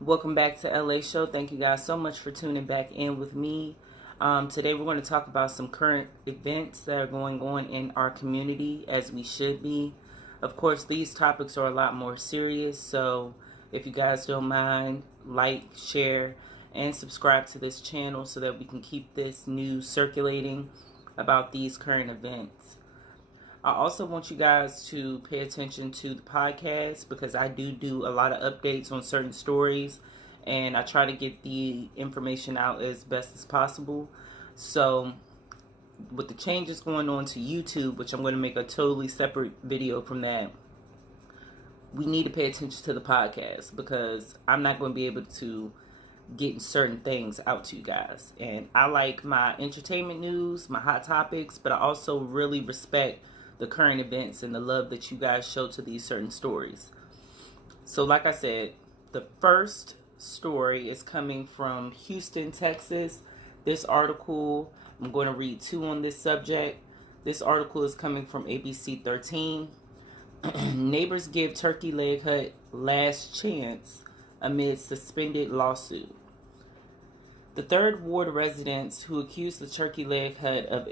Welcome back to LA Show. Thank you guys so much for tuning back in with me. Today we're going to talk about some current events that are going on in our community, as we should be. Of course, these topics are a lot more serious, so if you guys don't mind, like, share, and subscribe to this channel so that we can keep this news circulating about these current events. I also want you guys to pay attention to the podcast, because I do a lot of updates on certain stories, and I try to get the information out as best as possible. So with the changes going on to YouTube, which I'm going to make a totally separate video from that, we need to pay attention to the podcast, because I'm not going to be able to get certain things out to you guys. And I like my entertainment news, my hot topics, but I also really respect the current events and the love that you guys show to these certain stories. So like I said, the first story is coming from Houston, Texas. This article, I'm going to read two on this subject. This article is coming from ABC 13. Neighbors give turkey leg hut last chance amid suspended lawsuit. The Third Ward residents who accused the turkey leg hut of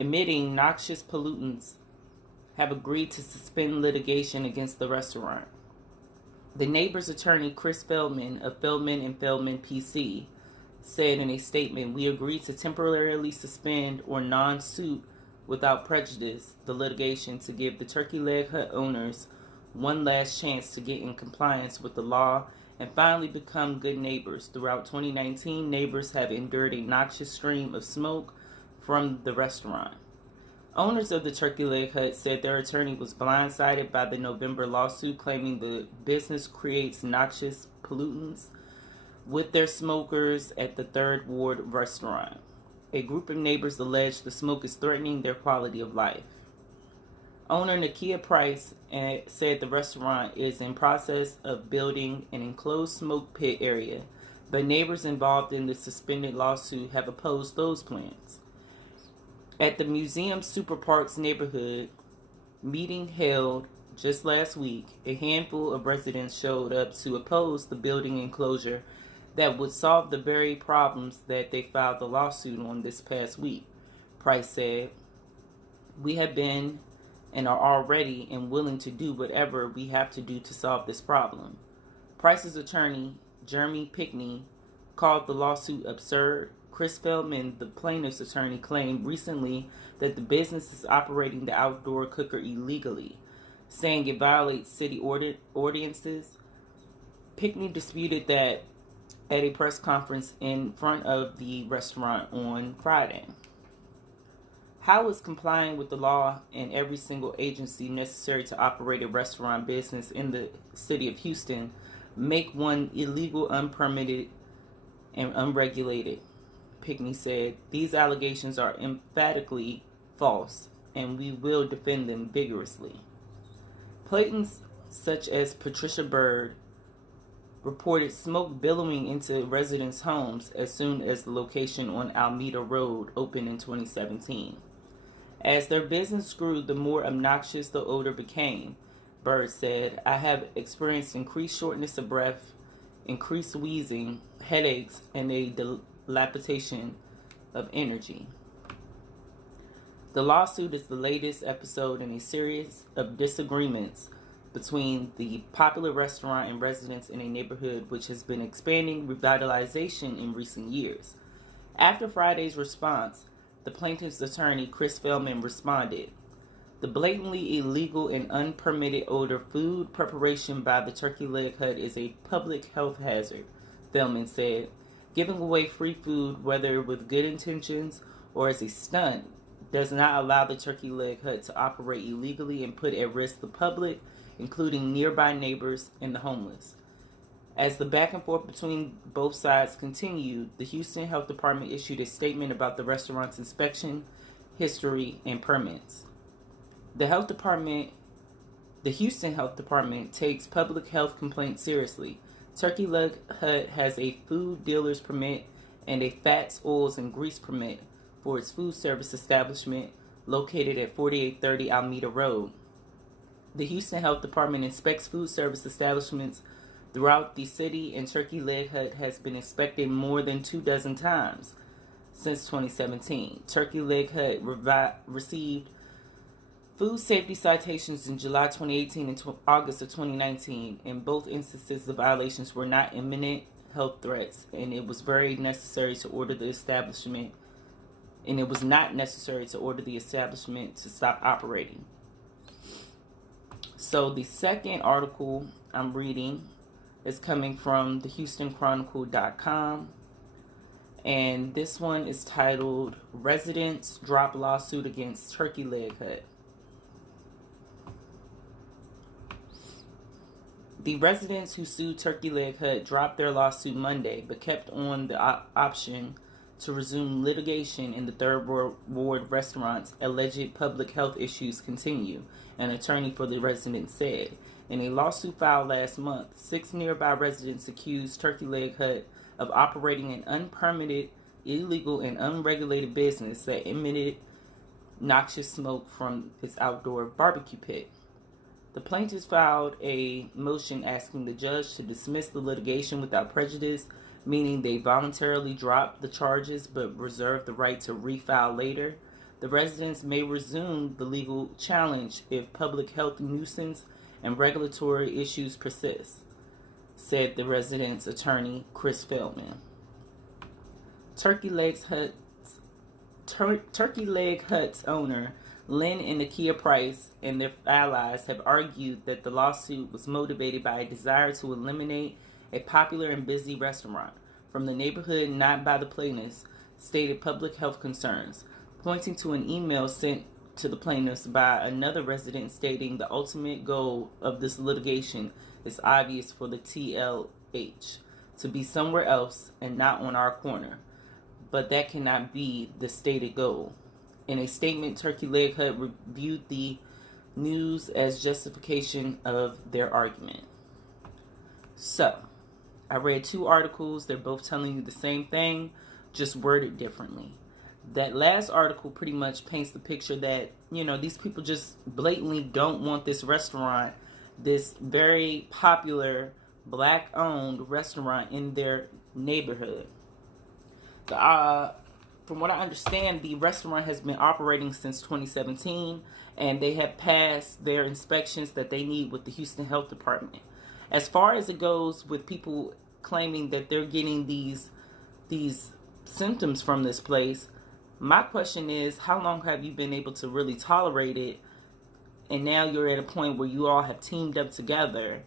emitting noxious pollutants have agreed to suspend litigation against the restaurant. The neighbor's attorney, Chris Feldman of Feldman & Feldman PC, said in a statement, "We agreed to temporarily suspend or non-suit without prejudice the litigation to give the turkey leg hut owners one last chance to get in compliance with the law and finally become good neighbors. Throughout 2019, neighbors have endured a noxious stream of smoke from the restaurant." Owners of the turkey leg hut said their attorney was blindsided by the November lawsuit claiming the business creates noxious pollutants with their smokers at the Third Ward restaurant. A group of neighbors alleged the smoke is threatening their quality of life. Owner Nakia Price said the restaurant is in process of building an enclosed smoke pit area, but neighbors involved in the suspended lawsuit have opposed those plans. At the Museum Super Parks neighborhood meeting held just last week, a handful of residents showed up to oppose the building enclosure that would solve the very problems that they filed the lawsuit on this past week. Price said, "We have been and are already and willing to do whatever we have to do to solve this problem." Price's attorney, Jeremy Pickney, called the lawsuit absurd. Chris Feldman, the plaintiff's attorney, claimed recently that the business is operating the outdoor cooker illegally, saying it violates city ordinances. Pickney disputed that at a press conference in front of the restaurant on Friday. How is complying with the law and every single agency necessary to operate a restaurant business in the city of Houston make one illegal, unpermitted, and unregulated? Pickney said, "These allegations are emphatically false, and we will defend them vigorously." Plaintiffs such as Patricia Bird reported smoke billowing into residents' homes as soon as the location on Alameda Road opened in 2017. As their business grew, the more obnoxious the odor became, Bird said. "I have experienced increased shortness of breath, increased wheezing, headaches, and a dilapidation of energy." The lawsuit is the latest episode in a series of disagreements between the popular restaurant and residents in a neighborhood which has been expanding revitalization in recent years. After Friday's response, the plaintiff's attorney, Chris Feldman, responded, "The blatantly illegal and unpermitted odor food preparation by the turkey leg hut is a public health hazard," Feldman said. "Giving away free food, whether with good intentions or as a stunt, does not allow the turkey leg hut to operate illegally and put at risk the public, including nearby neighbors and the homeless." As the back and forth between both sides continued, the Houston Health Department issued a statement about the restaurant's inspection history and permits. The Houston Health Department takes public health complaints seriously. Turkey Leg Hut has a food dealer's permit and a fats, oils, and grease permit for its food service establishment located at 4830 Alameda Road. The Houston Health Department inspects food service establishments throughout the city, and Turkey Leg Hut has been inspected more than 24 times since 2017. Turkey Leg Hut received food safety citations in July 2018 and August of 2019. In both instances, the violations were not imminent health threats, and it was not necessary to order the establishment to stop operating. So the second article I'm reading is coming from the HoustonChronicle.com, and this one is titled "Residents Drop Lawsuit Against Turkey Leg Hut." The residents who sued Turkey Leg Hut dropped their lawsuit Monday, but kept on the option to resume litigation in the Third Ward restaurant's alleged public health issues continue, an attorney for the residents said. In a lawsuit filed last month, 6 nearby residents accused Turkey Leg Hut of operating an unpermitted, illegal, and unregulated business that emitted noxious smoke from its outdoor barbecue pit. The plaintiffs filed a motion asking the judge to dismiss the litigation without prejudice, meaning they voluntarily dropped the charges but reserved the right to refile later. The residents may resume the legal challenge if public health nuisance and regulatory issues persist, said the residents' attorney, Chris Feldman. Turkey Leg Hut's owner, Lynn and Nakia Price, and their allies have argued that the lawsuit was motivated by a desire to eliminate a popular and busy restaurant from the neighborhood, not by the plaintiffs, stated public health concerns, pointing to an email sent to the plaintiffs by another resident stating the ultimate goal of this litigation is obvious for the TLH to be somewhere else and not on our corner, but that cannot be the stated goal. In a statement, Turkey Leg Hut reviewed the news as justification of their argument. So, I read 2 articles. They're both telling you the same thing, just worded differently. That last article pretty much paints the picture that, these people just blatantly don't want this restaurant, this very popular black-owned restaurant in their neighborhood. From what I understand, the restaurant has been operating since 2017, and they have passed their inspections that they need with the Houston Health Department. As far as it goes with people claiming that they're getting these symptoms from this place, my question is, how long have you been able to really tolerate it? And now you're at a point where you all have teamed up together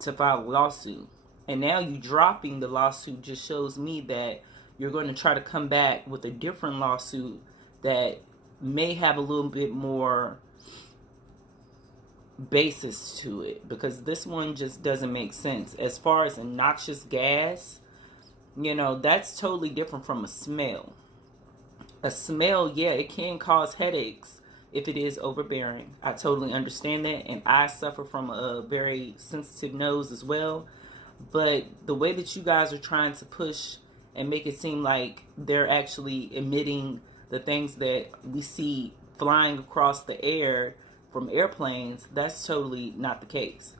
to file a lawsuit. And now you dropping the lawsuit just shows me that you're going to try to come back with a different lawsuit that may have a little bit more basis to it, because this one just doesn't make sense. As far as a noxious gas, that's totally different from a smell. A smell, yeah, it can cause headaches if it is overbearing. I totally understand that, and I suffer from a very sensitive nose as well. But the way that you guys are trying to push and make it seem like they're actually emitting the things that we see flying across the air from airplanes, that's totally not the case.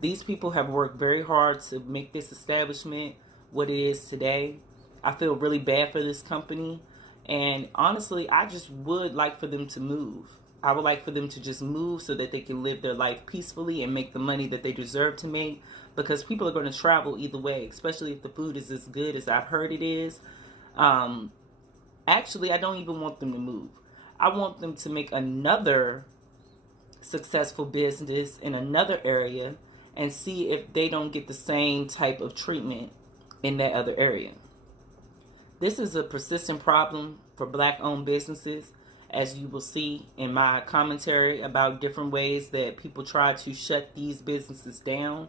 These people have worked very hard to make this establishment what it is today. I feel really bad for this company, and honestly, I just would like for them to move. I would like for them to just move so that they can live their life peacefully and make the money that they deserve to make, because people are going to travel either way, especially if the food is as good as I've heard it is. Actually, I don't even want them to move. I want them to make another successful business in another area and see if they don't get the same type of treatment in that other area. This is a persistent problem for black-owned businesses, as you will see in my commentary about different ways that people try to shut these businesses down.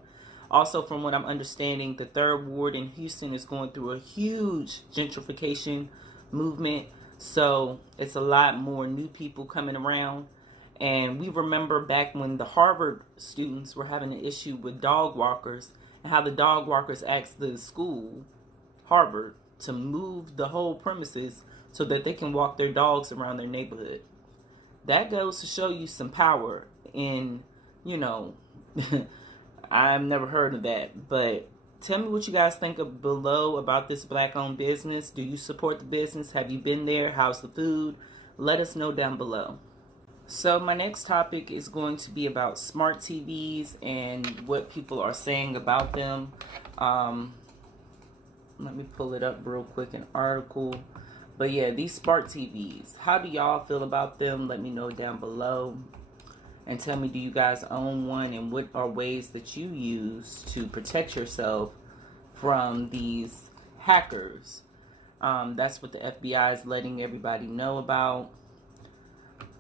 Also, from what I'm understanding, the third ward in Houston is going through a huge gentrification movement. So it's a lot more new people coming around. And we remember back when the Harvard students were having an issue with dog walkers and how the dog walkers asked the school, Harvard, to move the whole premises so that they can walk their dogs around their neighborhood. That goes to show you some power in, you know, I've never heard of that. But tell me what you guys think of below about this black-owned business. Do you support the business? Have you been there? How's the food? Let us know down below. So my next topic is going to be about smart TVs and what people are saying about them. Let me pull it up real quick, an article. But yeah, these smart TVs, how do y'all feel about them? Let me know down below. And tell me, do you guys own one, and what are ways that you use to protect yourself from these hackers? That's what the FBI is letting everybody know about.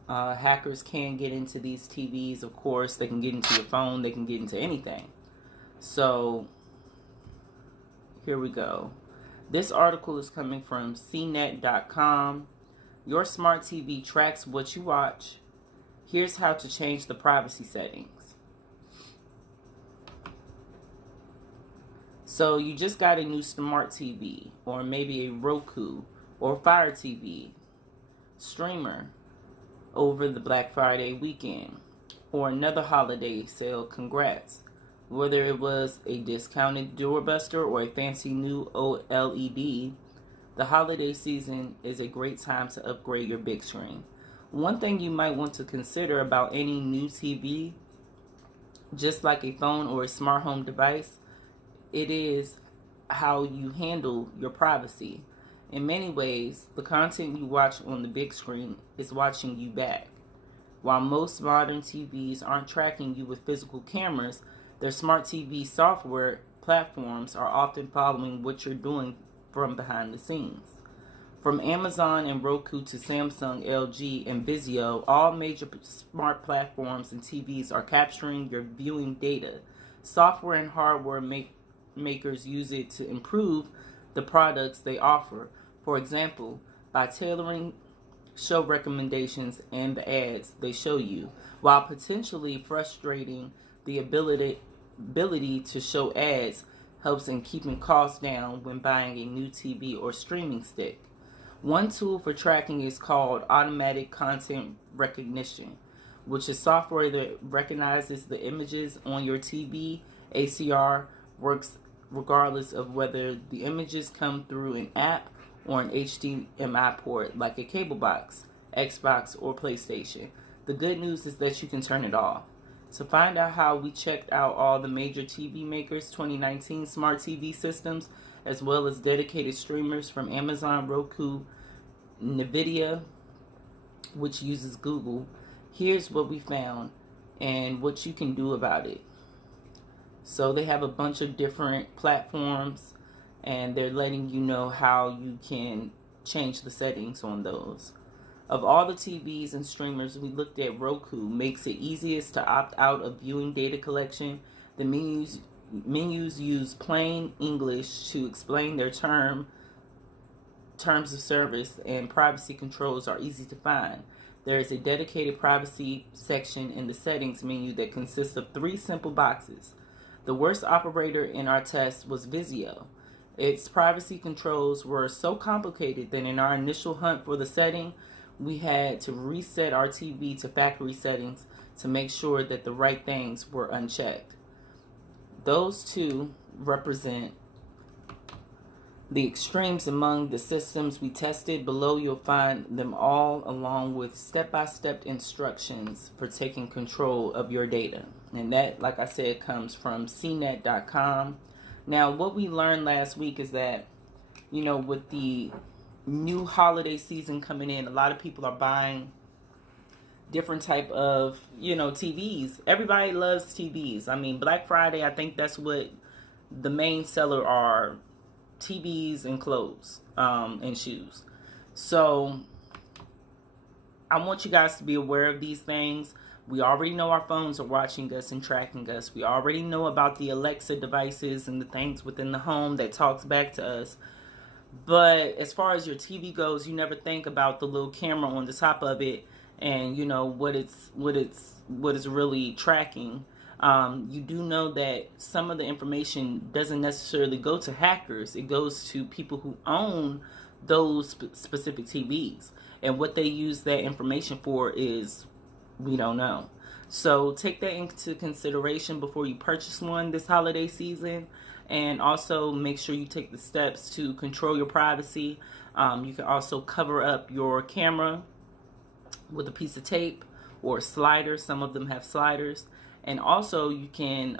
Hackers can get into these TVs, of course. They can get into your phone. They can get into anything. So, here we go. This article is coming from cnet.com. Your smart TV tracks what you watch. Here's how to change the privacy settings. So you just got a new smart TV, or maybe a Roku or Fire TV streamer over the Black Friday weekend or another holiday sale. Congrats. Whether it was a discounted doorbuster or a fancy new OLED, the holiday season is a great time to upgrade your big screen. One thing you might want to consider about any new TV, just like a phone or a smart home device, it is how you handle your privacy. In many ways, the content you watch on the big screen is watching you back. While most modern TVs aren't tracking you with physical cameras, their smart TV software platforms are often following what you're doing from behind the scenes. From Amazon and Roku to Samsung, LG, and Vizio, all major smart platforms and TVs are capturing your viewing data. Software and hardware makers use it to improve the products they offer. For example, by tailoring show recommendations and the ads they show you, while potentially frustrating, the ability to show ads helps in keeping costs down when buying a new TV or streaming stick. One tool for tracking is called automatic content recognition, which is software that recognizes the images on your TV. ACR works regardless of whether the images come through an app or an HDMI port like a cable box, Xbox, or PlayStation. The good news is that you can turn it off. To find out how we checked out all the major TV makers' 2019 smart TV systems, as well as dedicated streamers from Amazon, Roku, NVIDIA, which uses Google, here's what we found and what you can do about it. So they have a bunch of different platforms, and they're letting you know how you can change the settings on those. Of all the TVs and streamers we looked at, Roku makes it easiest to opt out of viewing data collection. The menus use plain English to explain their terms of service, and privacy controls are easy to find. There is a dedicated privacy section in the settings menu that consists of 3 simple boxes. The worst operator in our test was Vizio. Its privacy controls were so complicated that in our initial hunt for the setting, we had to reset our TV to factory settings to make sure that the right things were unchecked. Those two represent the extremes among the systems we tested. Below you'll find them all, along with step-by-step instructions for taking control of your data. And that, like I said, comes from cnet.com. Now, what we learned last week is that, with the new holiday season coming in, a lot of people are buying different type of, TVs. Everybody loves TVs. I mean, Black Friday, I think that's what the main seller are, TVs and clothes, and shoes. So I want you guys to be aware of these things. We already know our phones are watching us and tracking us. We already know about the Alexa devices and the things within the home that talks back to us. But as far as your TV goes, you never think about the little camera on the top of it and what it's really tracking. You do know that some of the information doesn't necessarily go to hackers. It goes to people who own those specific TVs. And what they use that information for is, we don't know. So take that into consideration before you purchase one this holiday season. And also make sure you take the steps to control your privacy. You can also cover up your camera with a piece of tape or a slider. Some of them have sliders. And also you can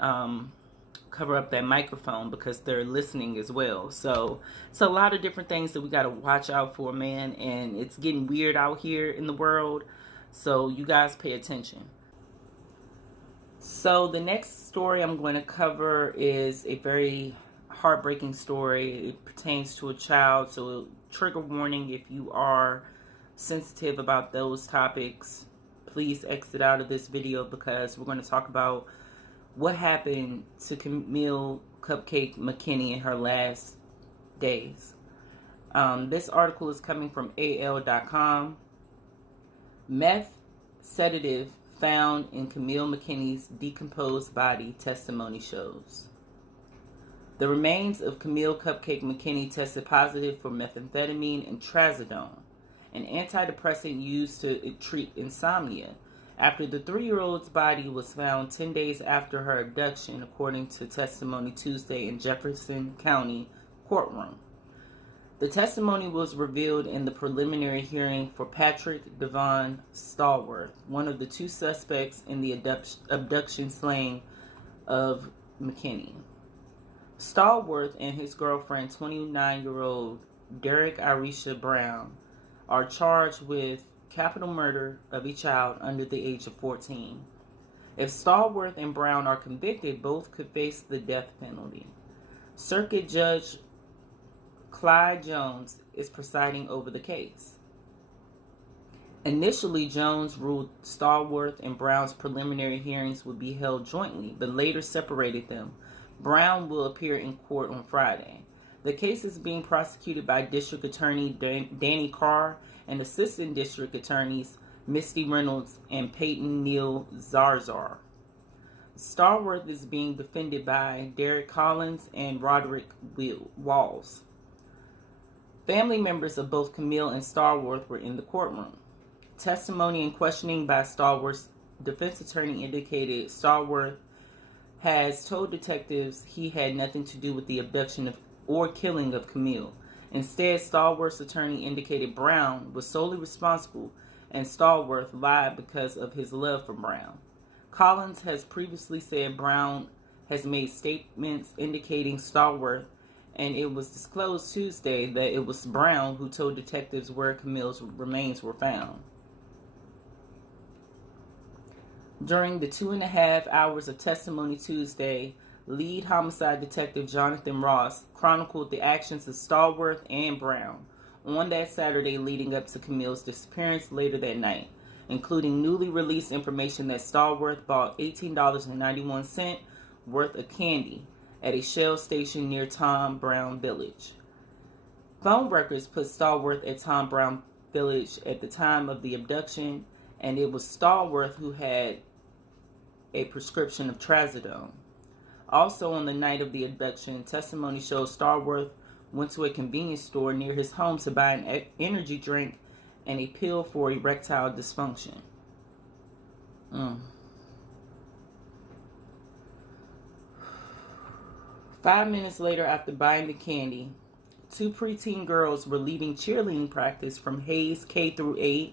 cover up that microphone because they're listening as well. So it's a lot of different things that we got to watch out for, man. And it's getting weird out here in the world. So you guys pay attention. So the next story I'm going to cover is a very heartbreaking story. It pertains to a child. So trigger warning, if you are sensitive about those topics, please exit out of this video because we're going to talk about what happened to Kamille Cupcake McKinney in her last days. This article is coming from AL.com. Meth, sedative found in Kamille McKinney's decomposed body, testimony shows. The remains of Kamille Cupcake McKinney tested positive for methamphetamine and trazodone, an antidepressant used to treat insomnia, after the 3-year-old's body was found 10 days after her abduction, according to testimony Tuesday in Jefferson County courtroom. The testimony was revealed in the preliminary hearing for Patrick Devon Stallworth, one of the 2 suspects in the abduction slaying of McKinney. Stallworth and his girlfriend, 29-year-old Derek Irisha Brown, are charged with capital murder of a child under the age of 14. If Stallworth and Brown are convicted, both could face the death penalty. Circuit Judge Clyde Jones is presiding over the case. Initially, Jones ruled Stallworth and Brown's preliminary hearings would be held jointly, but later separated them. Brown will appear in court on Friday. The case is being prosecuted by District Attorney Danny Carr and Assistant District Attorneys Misty Reynolds and Peyton Neal Zarzar. Stallworth is being defended by Derek Collins and Roderick Walls. Family members of both Kamille and Stallworth were in the courtroom. Testimony and questioning by Stallworth's defense attorney indicated Stallworth has told detectives he had nothing to do with the abduction or killing of Kamille. Instead, Stallworth's attorney indicated Brown was solely responsible and Stallworth lied because of his love for Brown. Collins has previously said Brown has made statements indicating Stallworth, and it was disclosed Tuesday that it was Brown who told detectives where Kamille's remains were found. During the 2.5 hours of testimony Tuesday, lead homicide detective Jonathan Ross chronicled the actions of Stallworth and Brown on that Saturday leading up to Kamille's disappearance later that night, including newly released information that Stallworth bought $18.91 worth of candy at a Shell station near Tom Brown Village. Phone records put Stallworth at Tom Brown Village at the time of the abduction, and it was Stallworth who had a prescription of trazodone. Also on the night of the abduction, testimony shows Stallworth went to a convenience store near his home to buy an energy drink and a pill for erectile dysfunction. 5 minutes later, after buying the candy, 2 preteen girls were leaving cheerleading practice from Hayes K-8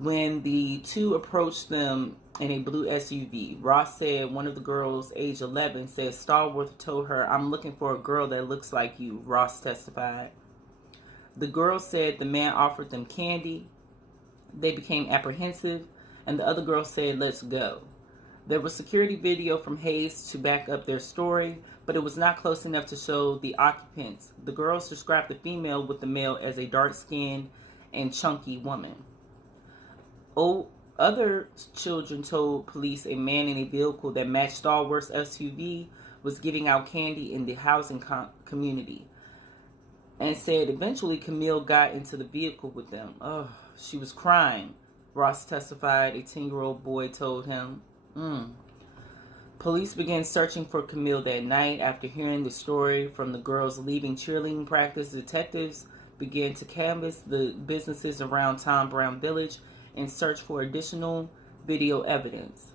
when the 2 approached them in a blue SUV. Ross said one of the girls, age 11, said Stallworth told her, "I'm looking for a girl that looks like you," Ross testified. The girls said the man offered them candy. They became apprehensive, and the other girl said, "Let's go." There was security video from Hayes to back up their story, but it was not close enough to show the occupants. The girls described the female with the male as a dark-skinned and chunky woman. Other children told police a man in a vehicle that matched Stallworth's SUV was giving out candy in the housing community, and said eventually Kamille got into the vehicle with them. Oh, she was crying, Ross testified, a 10-year-old boy told him. Police began searching for Kamille that night. After hearing the story from the girls leaving cheerleading practice, detectives began to canvass the businesses around Tom Brown Village and search for additional video evidence.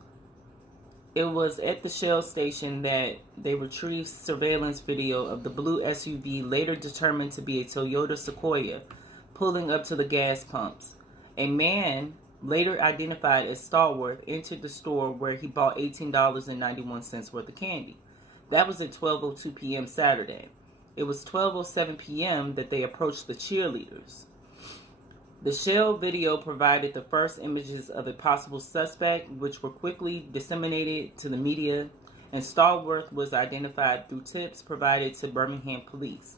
It was at the Shell station that they retrieved surveillance video of the blue SUV, later determined to be a Toyota Sequoia, pulling up to the gas pumps. A man, later identified as Stallworth, entered the store where he bought $18.91 worth of candy. That was at 12:02 p.m. Saturday. It was 12:07 p.m. that they approached the cheerleaders. The Shell video provided the first images of a possible suspect, which were quickly disseminated to the media, and Stallworth was identified through tips provided to Birmingham police.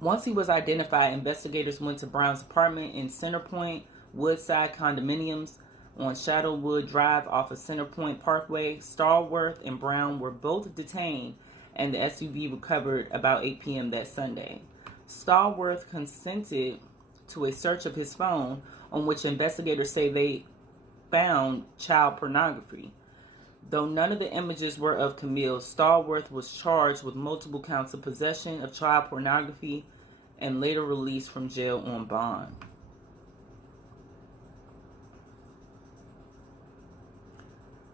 Once he was identified, investigators went to Brown's apartment in Centerpoint Woodside Condominiums on Shadowwood Drive off of Centerpoint Parkway. Stallworth and Brown were both detained, and the SUV recovered about 8 p.m. that Sunday. Stallworth consented to a search of his phone, on which investigators say they found child pornography. Though none of the images were of Kamille, Stallworth was charged with multiple counts of possession of child pornography and later released from jail on bond.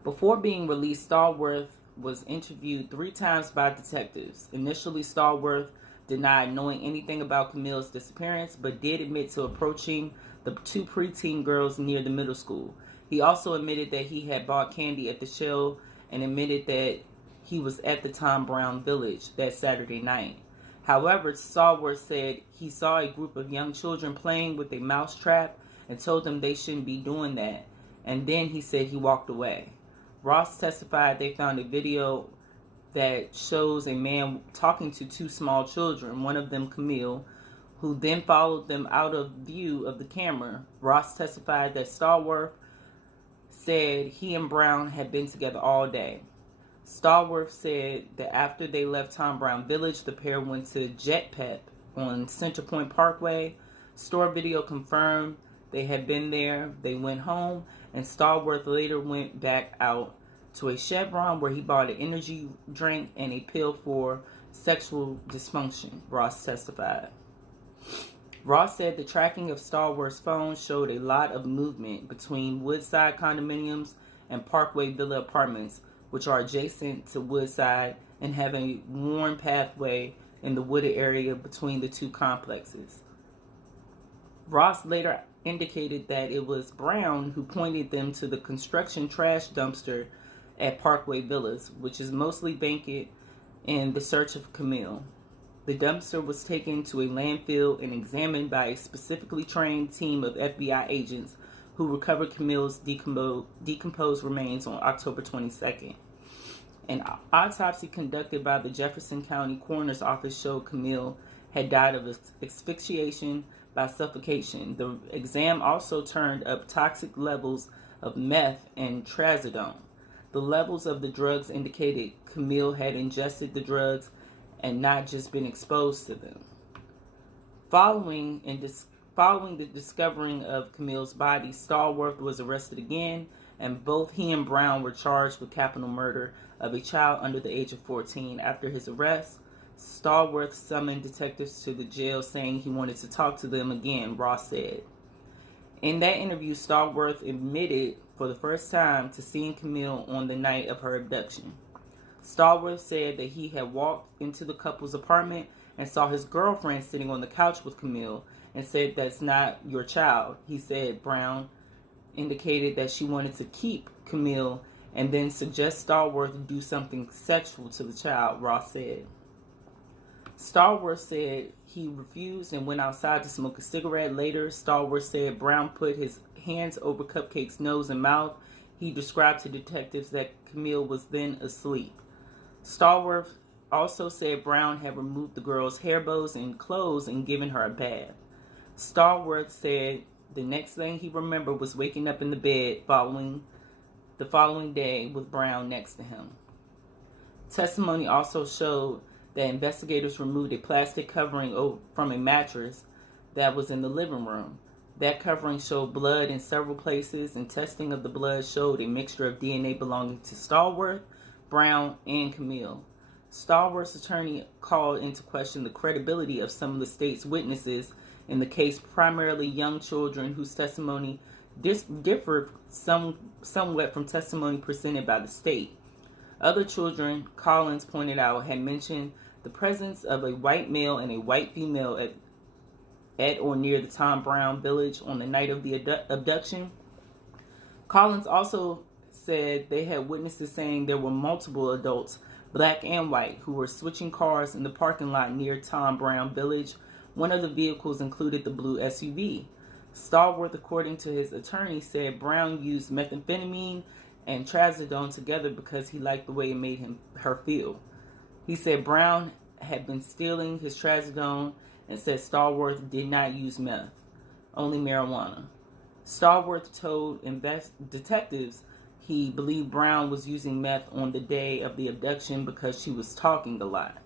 Before being released, Stallworth was interviewed 3 times by detectives. Initially, Stallworth denied knowing anything about Kamille's disappearance, but did admit to approaching the 2 preteen girls near the middle school. He also admitted that he had bought candy at the Shell and admitted that he was at the Tom Brown Village that Saturday night. However, Stallworth said he saw a group of young children playing with a mouse trap and told them they shouldn't be doing that, and then he said he walked away. Ross testified they found a video that shows a man talking to 2 small children, one of them Kamille, who then followed them out of view of the camera. Ross testified that Stallworth said he and Brown had been together all day. Stallworth said that after they left Tom Brown Village, the pair went to Jet Pep on Centerpoint Parkway. Store video confirmed they had been there. They went home, and Stallworth later went back out to a Chevron where he bought an energy drink and a pill for sexual dysfunction, Ross testified. Ross said the tracking of Stallworth's phone showed a lot of movement between Woodside Condominiums and Parkway Villa Apartments, which are adjacent to Woodside and have a worn pathway in the wooded area between the 2 complexes. Ross later indicated that it was Brown who pointed them to the construction trash dumpster at Parkway Villas, which is mostly vacant, in the search of Kamille. The dumpster was taken to a landfill and examined by a specifically trained team of FBI agents who recovered Kamille's decomposed remains on October 22nd. An autopsy conducted by the Jefferson County Coroner's Office showed Kamille had died of asphyxiation by suffocation. The exam also turned up toxic levels of meth and trazodone. The levels of the drugs indicated Kamille had ingested the drugs and not just been exposed to them. Following the discovering of Kamille's body, Stallworth was arrested again, and both he and Brown were charged with capital murder of a child under the age of 14. After his arrest, Stallworth summoned detectives to the jail saying he wanted to talk to them again, Ross said. In that interview, Stallworth admitted for the first time to seeing Kamille on the night of her abduction. Stallworth said that he had walked into the couple's apartment and saw his girlfriend sitting on the couch with Kamille and said, "That's not your child." He said Brown indicated that she wanted to keep Kamille and then suggest Stallworth do something sexual to the child, Ross said. Stallworth said he refused and went outside to smoke a cigarette. Later, Stallworth said Brown put his hands over Cupcake's nose and mouth. He described to detectives that Kamille was then asleep. Stallworth also said Brown had removed the girl's hair bows and clothes and given her a bath. Stallworth said The next thing he remembered was waking up in the bed the following day with Brown next to him. Testimony also showed that investigators removed a plastic covering from a mattress that was in the living room. That covering showed blood in several places, and testing of the blood showed a mixture of DNA belonging to Stallworth, Brown, and Kamille. Stallworth's attorney called into question the credibility of some of the state's witnesses in the case, primarily young children whose testimony differed somewhat from testimony presented by the state. Other children, Collins pointed out, had mentioned the presence of a white male and a white female at or near the Tom Brown village on the night of the abduction. Collins also said they had witnesses saying there were multiple adults, black and white, who were switching cars in the parking lot near Tom Brown village. One of the vehicles included the blue SUV. Stallworth, according to his attorney, said Brown used methamphetamine and trazodone together because he liked the way it made her feel. He said Brown had been stealing his trazodone and said Stallworth did not use meth, only marijuana. Stallworth told detectives he believed Brown was using meth on the day of the abduction because she was talking a lot.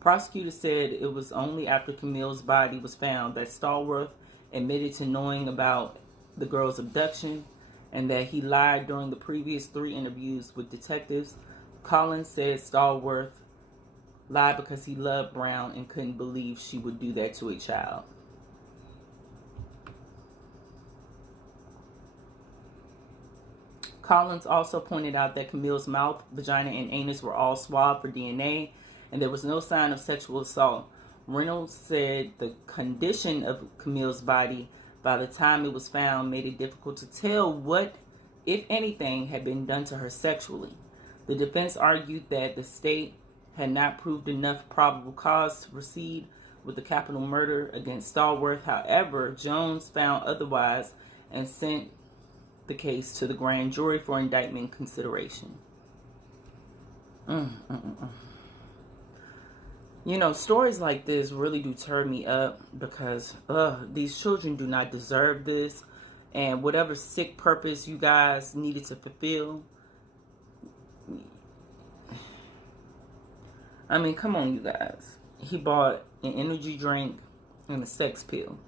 Prosecutors said it was only after Kamille's body was found that Stallworth admitted to knowing about the girl's abduction and that he lied during the previous 3 interviews with detectives. Collins said Stallworth lied because he loved Brown and couldn't believe she would do that to a child. Collins also pointed out that Kamille's mouth, vagina, and anus were all swabbed for DNA, and there was no sign of sexual assault. Reynolds said the condition of Kamille's body by the time it was found made it difficult to tell what, if anything, had been done to her sexually. The defense argued that the state had not proved enough probable cause to proceed with the capital murder against Stallworth. However, Jones found otherwise and sent the case to the grand jury for indictment consideration. You know, stories like this really do turn me up because these children do not deserve this. And whatever sick purpose you guys needed to fulfill, I mean, come on, you guys. He bought an energy drink and a sex pill.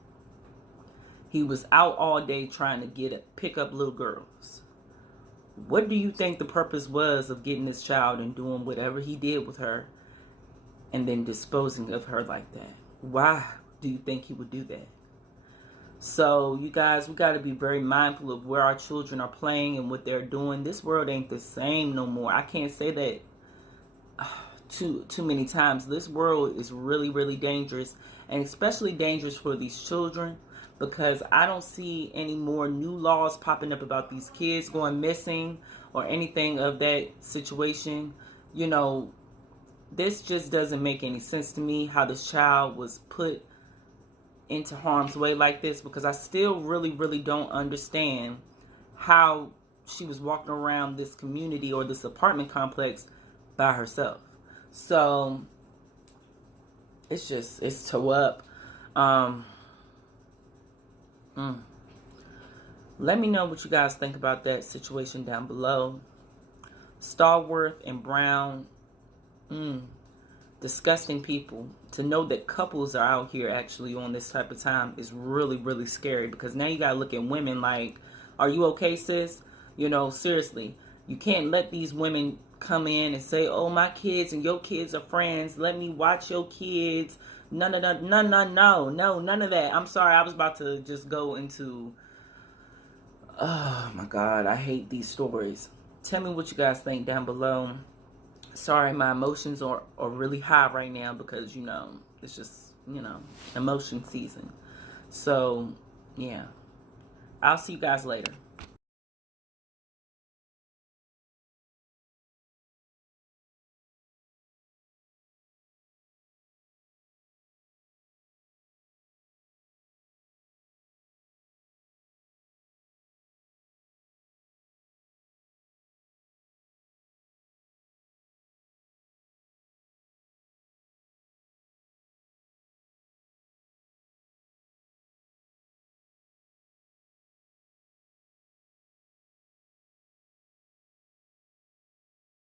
He was out all day trying to pick up little girls. What do you think the purpose was of getting this child and doing whatever he did with her and then disposing of her like that? Why do you think he would do that? So, you guys, we got to be very mindful of where our children are playing and what they're doing. This world ain't the same no more. I can't say that too many times. This world is really, really dangerous, and especially dangerous for these children, because I don't see any more new laws popping up about these kids going missing or anything of that situation. You know, this just doesn't make any sense to me, how this child was put into harm's way like this, because I still really, really don't understand how she was walking around this community or this apartment complex by herself. So it's toe up. Let me know what you guys think about that situation down below. Stallworth and Brown, disgusting people. To know that couples are out here actually on this type of time is really, really scary, because now you gotta look at women like, are you okay, sis? You know, seriously, you can't let these women come in and say, oh, my kids and your kids are friends, let me watch your kids. No, none of that. I'm sorry, I was about to just go into, oh my God, I hate these stories. Tell me what you guys think down below. Sorry, my emotions are really high right now because, you know, it's just, you know, emotion season. So, yeah. I'll see you guys later.